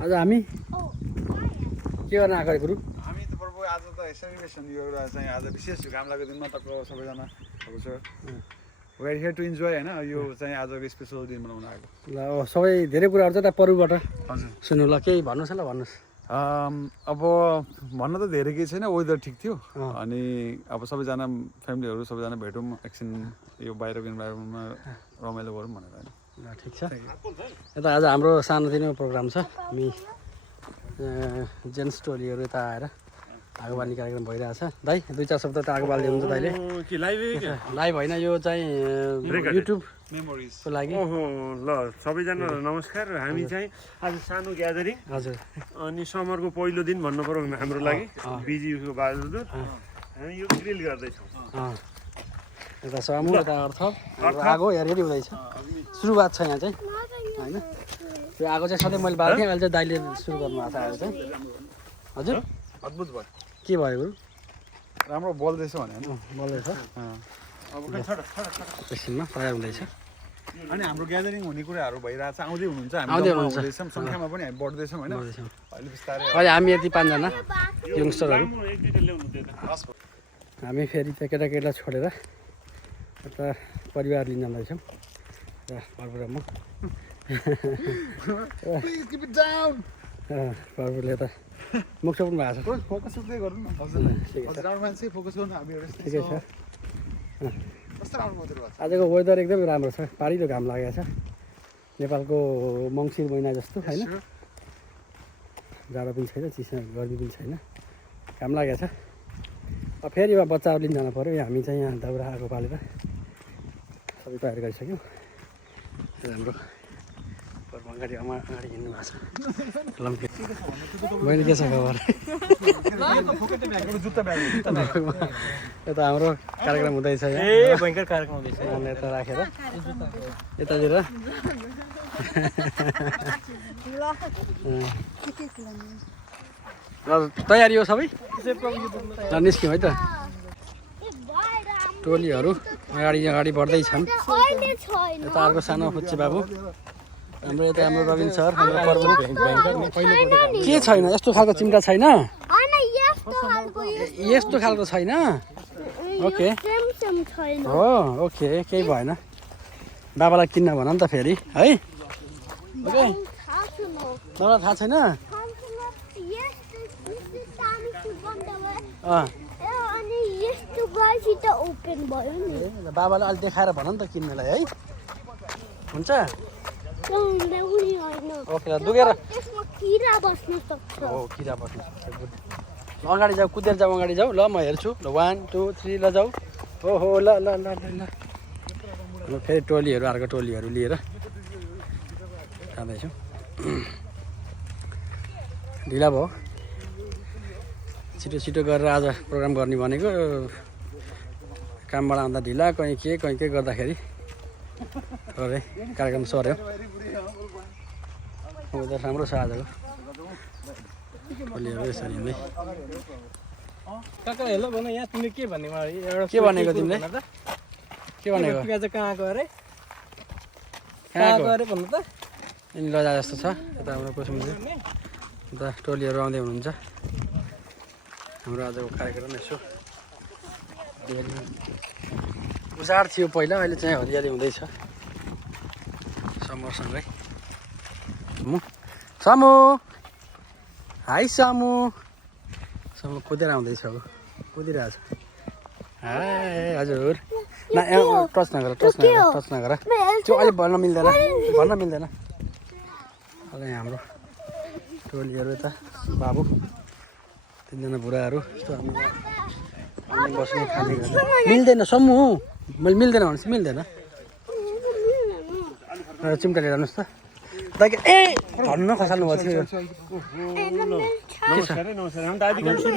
आज हामी के गर्न आएको गुरु? हामी त प्रभु आज त सेलिब्रेसन यो एउटा चाहिँ आज विशेष घाम लागेको दिनमा तपाईँ सबैजना अब छ we are here to enjoy हैन यो चाहिँ आजको स्पेशल दिन मनाउन आएको ल सबै धेरै कुराहरू चाहिँ परुबाट हजुर सुन्नु ल केही भन्नुहोस् न भन्नुहोस्। अब भन्न त धेरै केही छैन वेदर ठिक थियो अनि अब सबैजना फ्यामिलीहरू सबैजना भेटौँ एकछिन यो बाहिरको इन्भाइरोमेन्टमा रमाइलो गरौँ भनेर हैन। ल ठिक छ। यता आज हाम्रो सानोतिनो प्रोग्राम छ। हामी जेन्ट्स टोलीहरू यता आएर आगो बाल्ने कार्यक्रम भइरहेछ। दाइ 2-4 शब्द त आगो बाल्दै हुन्छ दाइले। के लाइभ लाइभ होइन यो चाहिँ युट्युब मेमोरिजको लागि। ओहो ल सबैजना नमस्कार। हामी चाहिँ आज सानो ग्यादरिङ हजुर अनि समरको पहिलो दिन भन्नु पर्यो हाम्रो लागि बिजीको बाजुदुर हामी यो ग्रिल गर्दैछौँ। यता सामु यता अर्थ आगो यहाँ रेडी हुँदैछ। सुरुवात छ यहाँ चाहिँ होइन। त्यो आगो चाहिँ सधैँ मैले बाल्थेँ अहिले चाहिँ दाइले सुरु गर्नुभएको छ आगो चाहिँ। हजुर अद्भुत भयो के भयो गुरु? राम्रो बल्दैछ भने हैन बल्दैछ अब एकछिनमा तयार हुँदैछ। अनि हाम्रो ग्यादरिङ हुने कुराहरू भइरहेछ आउँदै हुनुहुन्छ आउँदै हामी हुनुहुन्छ। हुँदैछौँ सङ्ख्यामा पनि हामी बढ्दैछौँ हैन अहिले बिस्तारै अहिले हामी यति 5 जना यङ्स्टरहरू एक दुईटा ल्याउनु त्यो त हामी फेरि त्यो केटाकेटीलाई छोडेर यता परिवार लिन जाँदैछौँ र पर्वमा प्लिज किप इट डाउन पर्वले यता मुख सपुन भएको छ। फोकस उठ्दै गरौँ न ठिकै छ हजुर राम्रो मान्छे फोकस गर्नु हामीहरू ठिकै छ। कस्तो राम्रो मजा भएको छ आजको वेदर एकदमै राम्रो छ। पारिलो घाम लागेको छ नेपालको मङ्सिर महिना जस्तो होइन। जाडो पनि छैन चिसो गर्मी पनि छैन घाम लागेको छ। अब फेरि अब बच्चाहरू लिन जानु पऱ्यो। हामी चाहिँ यहाँ दाउरा आगो पालेर सबै तयार गरिसक्यौँ। हाम्रो अगाडि अगाडि हिँड्नु भएको छ। मैले के छ खबर? यता हाम्रो कार्यक्रम हुँदैछ यहाँ भयङ्कर कार्यक्रम हुँदैछ यता राखेर यतातिर तयारी हो सबै निस्क्यौँ है त। टोलीहरू अगाडि बढ्दैछन्। यता अर्को सानो फुच्चे बाबु हाम्रो यता हाम्रो रविन सर हाम्रो पर्व के छैन यस्तो खालको चिम्टा छैन यस्तो खालको छैन। ओके हो ओके केही भएन बाबालाई किन्न भन नि त फेरि है। ओके मलाई थाहा छैन। बाबालाई अलिक देखाएर भन नि त किन्नलाई है हुन्छ। ओके दुखेर किरा बस्नु सक्छ। हो किरा बस्नु सक्छ। गुड अगाडि जाऊ कुदेर जाऊ अगाडि जाऊ ल म हेर्छु ल 1 2 3 ल जाऊ। ओहो ल ल ल ल ल फेरि टोलीहरू अर्को टोलीहरू लिएर जाँदैछौँ। ढिला भयो छिटो छिटो गरेर आज प्रोग्राम गर्ने भनेको कामबाट आउँदा ढिला कहीँ के गर्दाखेरि थोरै कार्यक्रम सर्यो। वेदर राम्रो छ आजको टोलीहरू यसरी हिँड्दै। काका हेलो भन यहाँ तिमीले के भनेको एउटा के भनेको तिमीले के भनेको आज कहाँ गरे कहाँ गरे भन्नु त यिनी लजा जस्तो छ। यता हाम्रो कुसुमजी यता टोलीहरू आउँदै हुनुहुन्छ। हाम्रो आजको कार्यक्रम यसो उजाड थियो पहिला अहिले चाहिँ हरियाली हुँदैछ समरसँगै। सामु हाई सामु सामु कुदेर आउँदैछ अब कुदिरहेछ। हाई हजुर न टच नगर त्यो अहिले भन्न मिल्दैन अहिले हाम्रो टोलीहरू यता बाबु 3 जना बुढाहरू यस्तो हामी बस्ने खाने मिल्दैन समूह मैले मिल्दैन भनेपछि मिल्दैन। चिम्टा लिएर आउनुहोस् त दाइ ए भन्न खसाल्नु भएको थियो।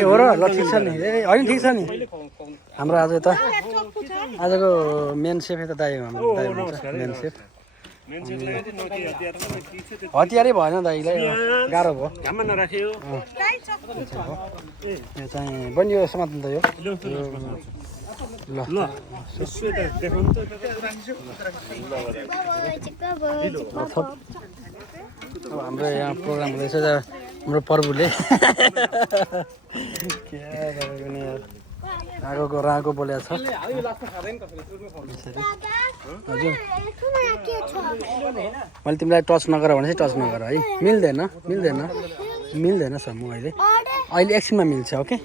ए हो र ल ठिक छ नि ए होइन ठिक छ नि हाम्रो आज यता आजको मेन सेफ यता दाइ हुनुहुन्छ मेन सेफ। हतियारै भएन दाइलाई गाह्रो भयो घाममा नराख्यो यो चाहिँ बनियो समात्नु त यो ल ल स्वेटर देखाउनु त अब हाम्रो यहाँ प्रोग्राम हुँदैछ हाम्रो प्रभुले आगोको रागो बोलेको छ हजुर मैले तिमीलाई टच नगर भने चाहिँ टच नगर है मिल्दैन मिल्दैन मिल्दैन सर म अहिले एकछिनमा मिल्छ ओके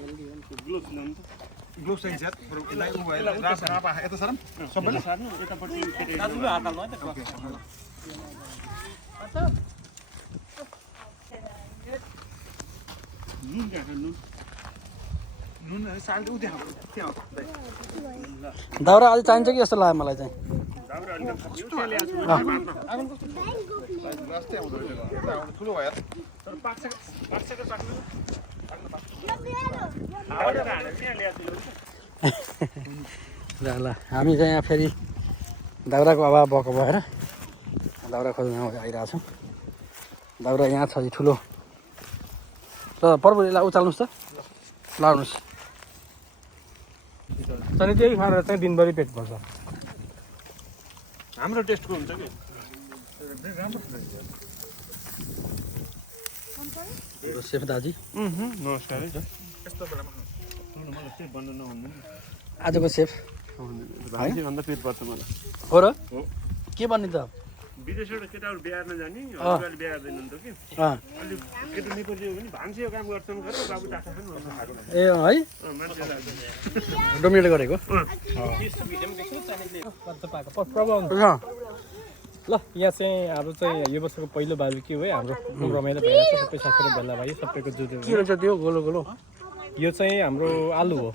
ग्लोभ चाहिन्छ यार यसलाई उ भयो रास रापा यता सरम सबैले सार्नु यतापट्टि दाजुले हात हाल्नु है त नुन क्या नुन नुन साल्ट उ त्यहाँ त्यहाँ दाउरा अझै चाहिन्छ कि जस्तो लाग्यो मलाई चाहिँ दाउरा अलि यो तेल याद रास्ते आउँदो रहेछ यता आउनु ठुलो भयो यार तर पाक्छ के पाक्नु हावाले हानेर त्यहाँ ल्याएको ल ल हामी चाहिँ यहाँ फेरि दाउराको अभाव भएको भएर दाउरा खोज्न आइरहेको छौँ दाउरा यहाँ छ ठुलो ल पर्वले उचाल्नुहोस् त लाउनुहोस् अनि त्यही खाएर चाहिँ दिनभरि पेट भर्छ हाम्रो टेस्टको हुन्छ कि सेफ दाजी नमस्कार है यस्तो बेलामा मलाई सेफ बन्नु नहुनु आजको सेफ भाइजीभन्दा पेट पर्छ मलाई हो र हो के भन्ने त विदेशबाट केटाहरू बिहार्न जाने हजुरले बिहार्दैनन् त कि अलि केटा निपरियो भने भान्से यो काम गर्छन् गरेर बाबु टाटा खानु भन्नु खाएको ए है मान्छेलाई डोमिनेट गरेको ल यहाँ चाहिँ हाम्रो चाहिँ यो वर्षको पहिलो बार्बिक्यू है हाम्रो एकदम रमाइलो भइरहेको छ सबै साथीहरू भेला भयो सबैको जुटो के रहेछ त्यो गोलो गोलो यो चाहिँ हाम्रो आलु हो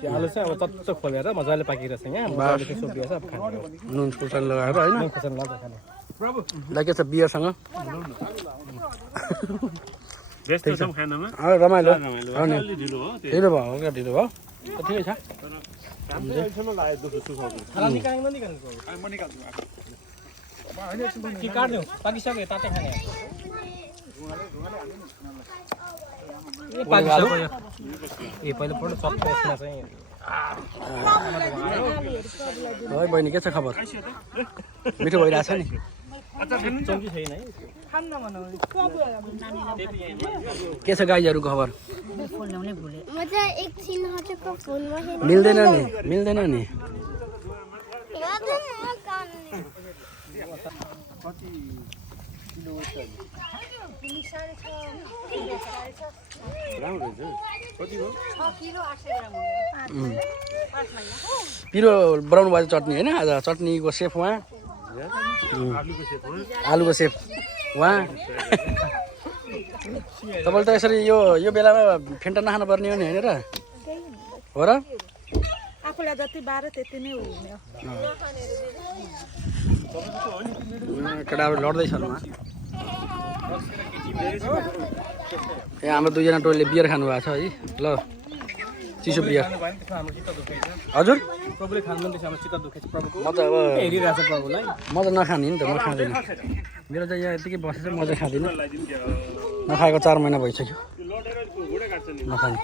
त्यो आलु चाहिँ अब चच्च खोलेर मजाले पाकिरहेछ यहाँ मजाले चाहिँ सोपिरहेछ अब खाने हो नुन खुर्सानी लगाएर होइन नुन खोर्सानी लाग्छ खाने ल के छ बियरसँग व्यस्त छौँ खानामा रमाइलो अलि ढिलो हो त्यो ढिलो भयो क्या ढिलो भयो ठिकै छ काम चाहिँ अहिलेसम्म लाग्यो दुःख सुख खाना निकाल्नु ननिकाल्नु म निकाल्छु कि काट्नु पाकिसक्यो तातै खाने ए पाकिसक्यो ए पहिलो पल्ट चप्पो यसमा चाहिँ है बहिनी के छ खबर मिठो भइरहेछ नि चम्की छैन है के छ गाईहरूको खबर म चाहिँ एकछिन हटेको फोनमा मिल्दैन नि पिरो बनाउनु भएको चटनी होइन आज चटनीको सेफ उहाँ आलुको सेफ उहाँ तपाईँले त यसरी यो बेलामा फेन्टा नखानु पर्ने हो नि होइन र हो र आफूलाई जति बाह्र त्यति नै हुने केटाहरू लड्दैछन् उहाँ यहाँ हाम्रो दुईजना टोलीले बियर खानुभएको छ है ल चिसो बियर हजुर प्रभुले खानु मन हाम्रो चित्त दुखेछ प्रभुको म त अब हेरिरहेछ प्रभुलाई म त नखाने नि त म खाँदिनँ मेरो चाहिँ यहाँ यतिकै बसेछ म चाहिँ खाँदिनँ नखाएको 4 महिना भइसक्यो नखाने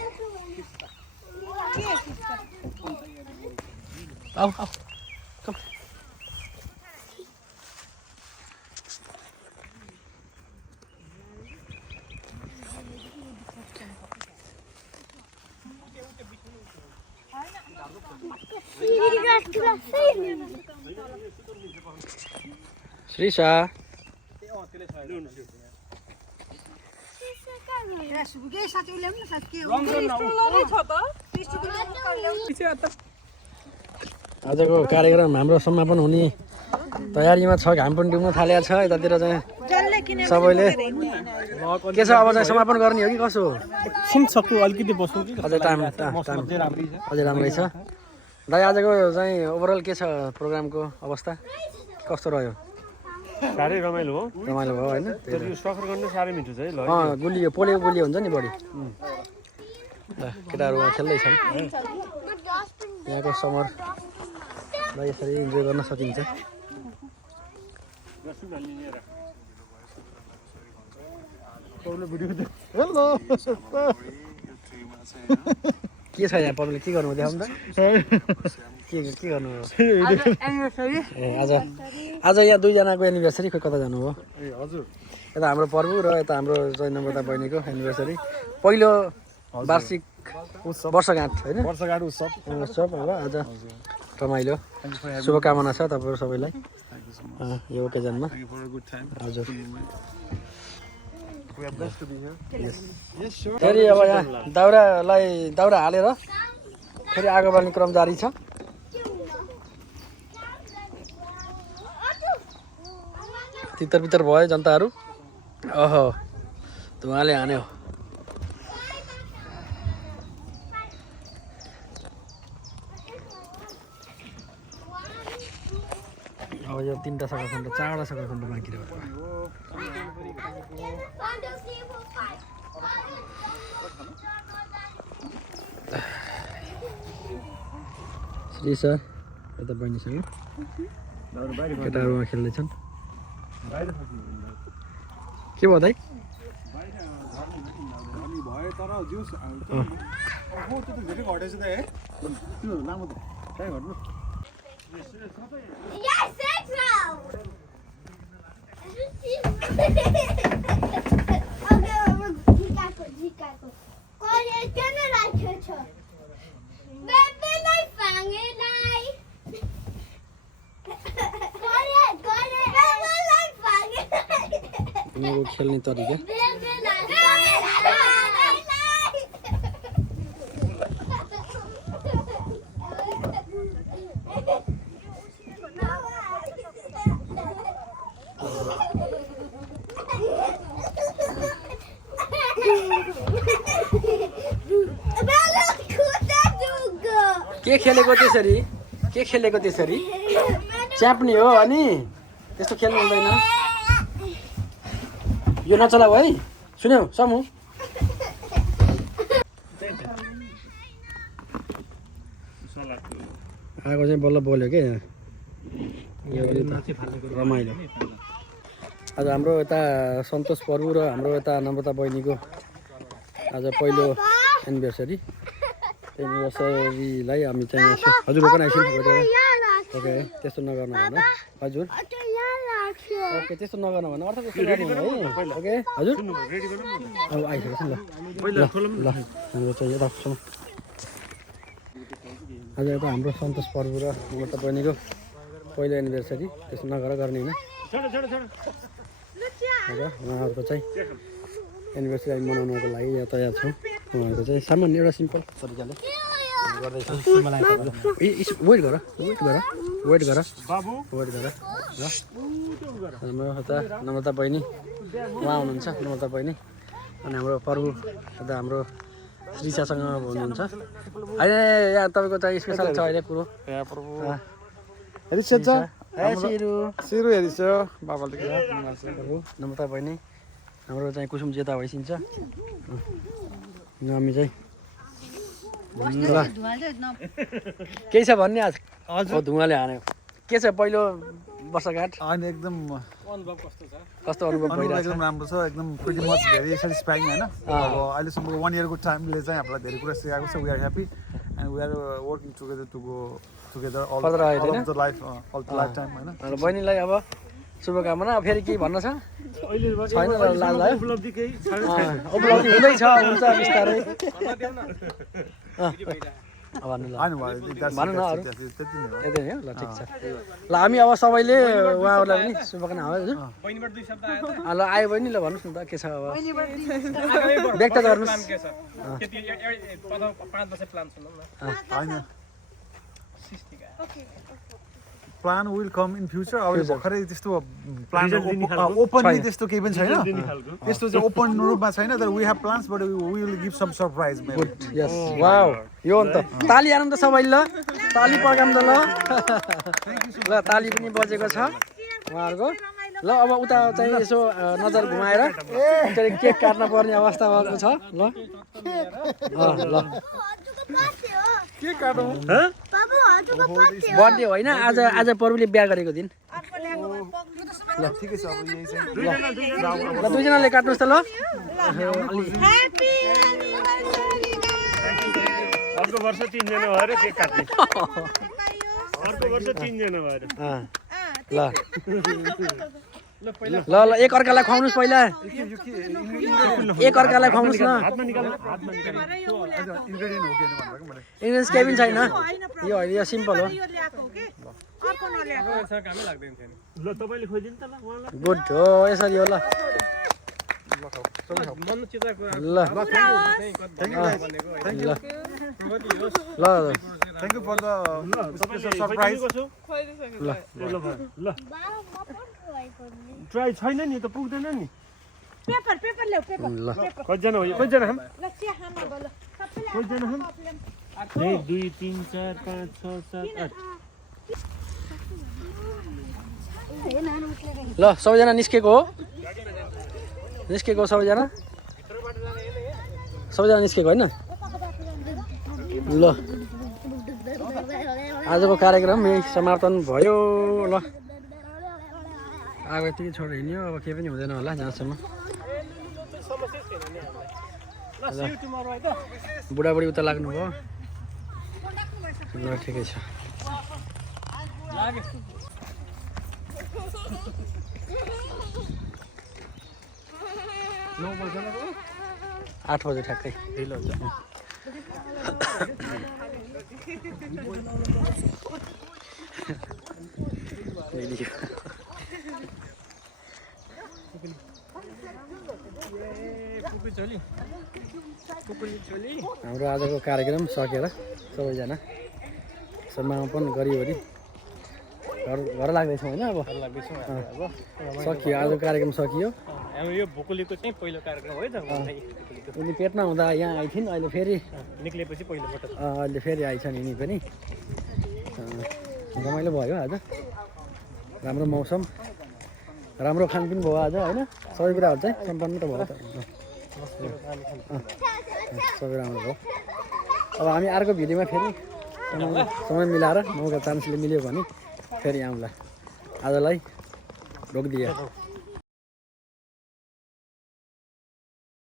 आऊ कम श्रीषा आजको कार्यक्रम हाम्रो समापन हुने तयारीमा छ घाम पनि डुब्न थालेको छ यतातिर चाहिँ सबैले के छ अब चाहिँ समापन गर्ने हो कि कसो हो एकछिन सक्यो अलिकति बस्नु कि अझै टाइम अझै राम्रै छ दाइ आजको चाहिँ ओभरअल के छ प्रोग्रामको अवस्था कस्तो रह्यो साह्रै रमाइलो हो रमाइलो भयो होइन तर यो सफर गर्न साह्रै मिठो छ है ल गुलियो पोलेको गुलियो हुन्छ नि बढी ल केटाहरू खेल्दैछन् यहाँको समरलाई यसरी इन्जोय गर्न सकिन्छ के छ यहाँ पब्लिक के गर्नु देखाउनु त के गर्नु हो ए आज यहाँ दुईजनाको एनिभर्सरी खोइ कता जानुभयो ए हजुर यता हाम्रो पर्व र यता हाम्रो नम्रता बहिनीको एनिभर्सरी पहिलो वार्षिक वर्षगाँठ होइन वर्षगाँठ उत्सव उत्सव अब आज रमाइलो शुभकामना छ तपाईँहरू सबैलाई यो ओकेजनमा हजुर फेरि अब यहाँ दाउरा हालेर फेरि आगो बढ्ने क्रम जारी छ तितर बितर भयो जनताहरू ओहो धुवाले हान्यो अब यो 3टा सकरखण्ड 4वटा सकरखण्ड बाँकी रह्यो श्री सर यता बहिनीसँग केटाहरू खेल्दैछन् के भयो दाइ खेल्ने तरिका के खेलेको त्यसरी च्याप्ने हो अनि त्यस्तो खेल्नु हुँदैन यो नचलाऊ है सुन्यौ समु आगो चाहिँ बल्ल बोल्यो के रमाइलो आज हाम्रो यता सन्तोष प्रभु र हाम्रो यता नम्रता बहिनीको आज पहिलो एनिभर्सरी एनिभर्सरीलाई हामी चाहिँ हजुर पनि आइसक्नु ओके त्यस्तो नगर्नु भन हजुर ओके त्यस्तो नगर्नु भन अर्थ त्यस्तो गर्नु है ओके हजुर अब आइसकेको छ ल हाम्रो चाहिँ यता छौँ आज यता हाम्रो सन्तोष प्रभु र नम्रता बहिनीको पहिलो एनिभर्सरी त्यस्तो नगर गर्ने होइन अब उहाँहरूको चाहिँ एनिभर्सरी मनाउनको लागि यहाँ तयार छौँ उहाँहरूको चाहिँ सामान्य एउटा सिम्पल तरिकाले गर्दैछौँ वेट गर ल हाम्रो यता नम्रता बहिनी उहाँ हुनुहुन्छ नम्रता बहिनी अनि हाम्रो प्रभु यता हाम्रो श्रीसासँग हुनुहुन्छ अहिले यहाँ तपाईँको चाहिँ स्पेसल छ अहिले कुरो यहाँ प्रभु सिरु हेरिस बाबाले प्रभु नम्रता बहिनी हाम्रो चाहिँ कुसुम जेता भइसिन्छ हामी चाहिँ ल केही छ भन्ने आज धुवाले हान्यो के छ पहिलो वर्षगाँठ अनि एकदम कस्तो अनुभव भइरहेछ एकदम राम्रो छ एकदम प्रिटी मच भेरी सेटिस्फाइङ होइन अब अहिलेसम्मको 1 इयरको टाइमले चाहिँ हामीलाई धेरै कुरा सिकाएको छ we are happy and we are working together to go together all the life all the life time होइन बहिनीलाई अब शुभकामना फेरि केही भन्न छ छैन उपलब्धि केही उपलब्धि हुँदैछ हुन्छ बिस्तारै भन्नु ल भन्नु न अरू यतै हो ल ठिक छ ल हामी अब सबैले उहाँहरूलाई पनि शुभकामना हो हजुर ल आयो भने ल भन्नुहोस् न त के छ अब व्यक्त गर्नुहोस् plan will come in future अब भर्खरै त्यस्तो प्लान ओपनली त्यस्तो केही पनि छैन त्यस्तो चाहिँ ओपन रूपमा छैन तर we have plans but we will give some surprise yes wow यो अन्त ताली हानौँ त सबैले ल ताली पगाम त ल ताली पनि बजेको छ उहाँहरूको ल अब उता चाहिँ यसो नजर घुमाएर केक काट्न पर्ने अवस्था भएको छ ल ल के काटौँ बर्थडे होइन आज प्रभुले बिहा गरेको दिन ल ठिकै छ अब यही चाहिँ ल दुईजनाले काट्नुहोस् त ल अर्को वर्ष 3 जना भएर केक काट्ने अर्को वर्ष 3 जना भएर ल ल ल एक अर्कालाई खुवाउनुहोस् पहिला एक अर्कालाई खुवाउनुहोस् न इन्ग्रेडियन्ट हो कि होइन भनेको मैले इन्ग्रेडियन्स केही पनि छैन यो होइन यो सिम्पल हो यो ल्याएको हो के अर्को नल्याएको कामै लाग्दैन थियो नि ल तपाईँले खोइदिनु त ल उहाँलाई गुड हो यसरी हो ल मन चिताको ल ल थ्याङ्क यू फर द तपाईँले सरप्राइज खोइदिएको छु ल ल ट्राई छैन नि त पुग्दैन नि पेपर पेपर ल्याऊ पेपर ल कतिजना हो यो कतिजना हम ल चिया खाना बोल सबैले कतिजना हम 1 2 3 4 5 6 7 8 ल सबैजना निस्केको हो सबैजना निस्केको होइन ल आजको कार्यक्रम यही समापन भयो ल आगो यतिकै छोडेर हिँड्यो अब केही पनि हुँदैन होला जहाँसम्म बुढाबुढी उता लाग्नुभयो ल ठिकै छ 8 बजे ठ्याक्कै ढिलो हुन्छ हाम्रो आजको कार्यक्रम सकेर सबैजना समापन गरिवरी घर लाग्दैछौँ होइन अब सकियो आजको कार्यक्रम सकियो यो भोकुलीको चाहिँ पहिलो कार्यक्रम हो है उनी पेटमा हुँदा यहाँ आइथिन् अहिले फेरि निक्लेपछि पहिलोपटक अहिले फेरि आइछन् यिनी पनि रमाइलो भयो आज राम्रो मौसम राम्रो खानपिन भयो आज होइन सबै कुराहरू चाहिँ सम्पन्न त भयो सबै राम्रो भयो अब हामी अर्को भिडियोमा फेरि समय मिलाएर मौका चान्सले मिल्यो भने फेरि आउँला आजलाई रोकिदिए